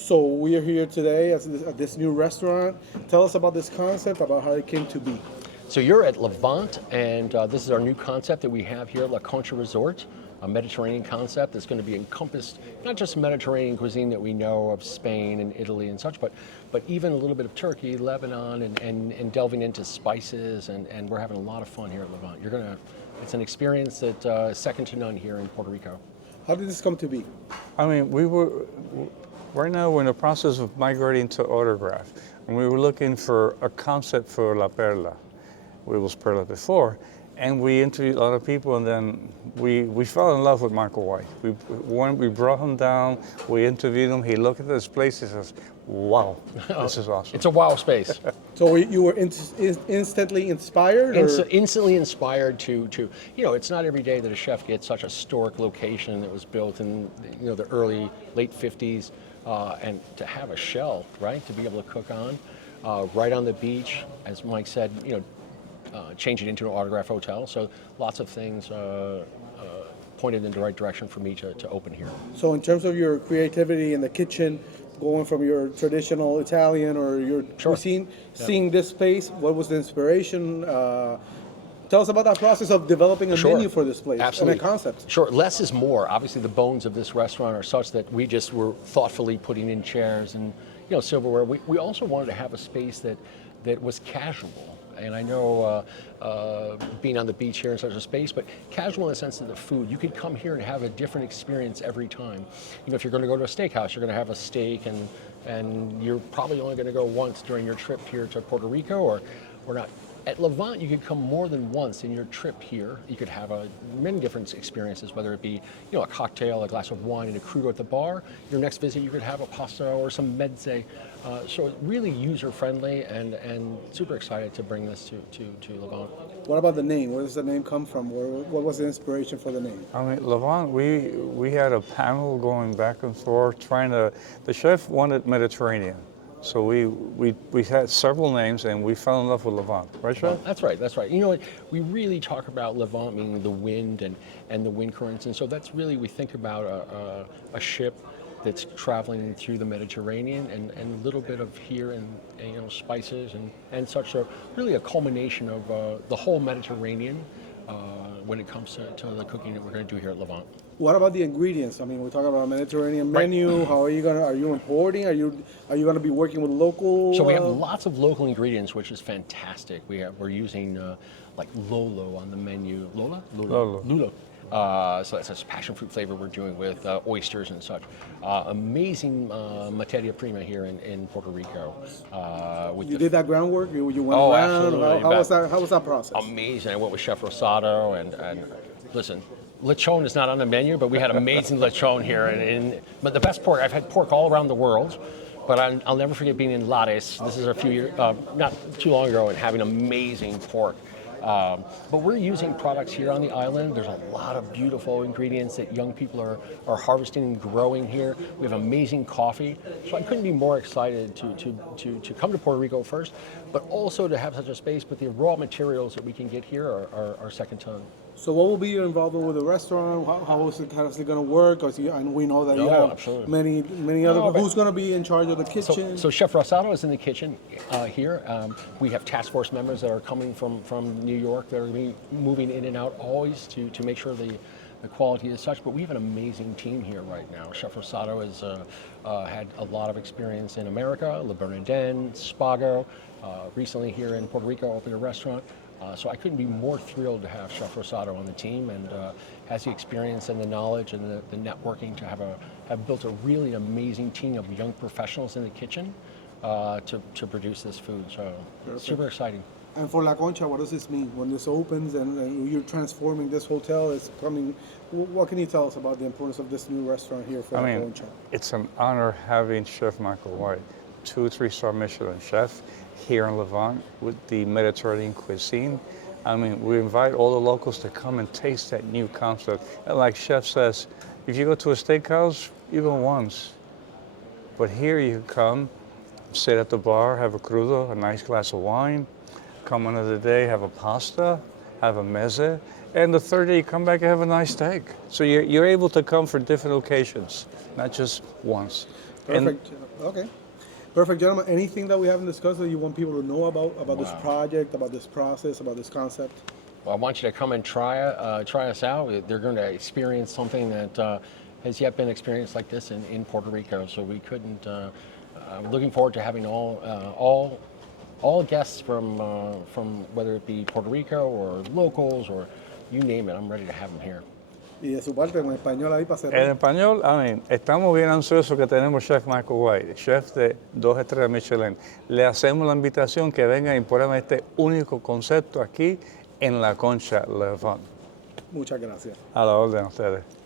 So we are here today at this new restaurant. Tell us about this concept, about how it came to be. So you're at Levant, and this is our new concept that we have here at La Concha Resort, a Mediterranean concept that's going to be encompassed, not just Mediterranean cuisine that we know of Spain and Italy and such, but even a little bit of Turkey, Lebanon, and delving into spices, and we're having a lot of fun here at Levant. It's an experience that is second to none here in Puerto Rico. How did this come to be? I mean, right now we're in the process of migrating to autograph, and we were looking for a concept for La Perla. We was Perla before, and we interviewed a lot of people, and then we fell in love with Michael White. We brought him down, we interviewed him, he looked at this place, he says, wow, this is awesome. It's a wow space. So you were instantly inspired? Instantly inspired to, it's not every day that a chef gets such a historic location that was built in, the late 50s, and to have a shell, right, to be able to cook on, right on the beach, as Mike said, change it into an autograph hotel. So lots of things pointed in the right direction for me to open here. So in terms of your creativity in the kitchen, going from your traditional Italian or your cuisine, seeing this space, what was the inspiration? Tell us about that process of developing a menu for this place. Absolutely. And a concept. Sure, less is more. Obviously the bones of this restaurant are such that we just were thoughtfully putting in chairs and silverware. We also wanted to have a space that was casual. And I know being on the beach here in such a space, but casual in the sense of the food. You could come here and have a different experience every time. If you're going to go to a steakhouse, you're going to have a steak, and you're probably only going to go once during your trip here to Puerto Rico, or not. At Levant, you could come more than once in your trip here. You could have many different experiences, whether it be a cocktail, a glass of wine, and a crudo at the bar. Your next visit, you could have a pasta or some mezze. So it's really user-friendly, and super excited to bring this to Levant. What about the name? Where does the name come from? What was the inspiration for the name? I mean, Levant, we had a panel going back and forth the chef wanted Mediterranean. So we had several names, and we fell in love with Levant, right, Chef? That's right, that's right. We really talk about Levant meaning the wind and the wind currents, and so that's really, we think about a ship that's traveling through the Mediterranean, and a little bit of here and spices and such. So really a culmination of the whole Mediterranean when it comes to the cooking that we're going to do here at Levant. What about the ingredients? I mean, we talk about a Mediterranean menu. Right. How are you importing? Are you going to be working with local? So we have lots of local ingredients, which is fantastic. We're using like Lolo on the menu. Lulo. So that's a passion fruit flavor we're doing with oysters and such. Amazing materia prima here in Puerto Rico. You did that groundwork? You went around? Absolutely. How was that process? Amazing. I went with Chef Rosado, and listen, lechon is not on the menu, but we had amazing lechon here. But the best pork, I've had pork all around the world, but I'll never forget being in Lares. This is a few years, not too long ago, and having amazing pork. But we're using products here on the island. There's a lot of beautiful ingredients that young people are harvesting and growing here. We have amazing coffee. So I couldn't be more excited to come to Puerto Rico first, but also to have such a space. But the raw materials that we can get here are second to none. So what will be your involvement with the restaurant? How is it going to work? And we know that you have absolutely. many other. Who's going to be in charge of the kitchen? So Chef Rosado is in the kitchen here. We have task force members that are coming from New York that are moving in and out always to make sure the quality is such. But we have an amazing team here right now. Chef Rosado has had a lot of experience in America, Le Bernardin, Spago. Recently here in Puerto Rico, opened a restaurant. So I couldn't be more thrilled to have Chef Rosado on the team, and has the experience and the knowledge and the networking to have built a really amazing team of young professionals in the kitchen to produce this food. So super exciting. And for La Concha, what does this mean when this opens and you're transforming this hotel? It's coming. What can you tell us about the importance of this new restaurant here for La Concha? It's an honor having Chef Michael White, 2 or 3-star Michelin chef, here in Levant with the Mediterranean cuisine. I mean, we invite all the locals to come and taste that new concept. And like Chef says, if you go to a steakhouse, you go once. But here you come, sit at the bar, have a crudo, a nice glass of wine, come another day, have a pasta, have a mezze, and the third day you come back and have a nice steak. So you're able to come for different occasions, not just once. Perfect. Okay. Perfect, gentlemen. Anything that we haven't discussed that you want people to know about this project, about this process, about this concept? Well, I want you to come and try us out. They're going to experience something that has yet been experienced like this in Puerto Rico. So we couldn't. I'm looking forward to having all guests from whether it be Puerto Rico or locals or you name it. I'm ready to have them here. Y de su parte, en español ahí para En cerrar. español, estamos bien ansiosos que tenemos chef Michael White, chef de 2 estrellas Michelin. Le hacemos la invitación que vengan y prueben este único concepto aquí en la Concha Levant. Muchas gracias. A la orden de ustedes.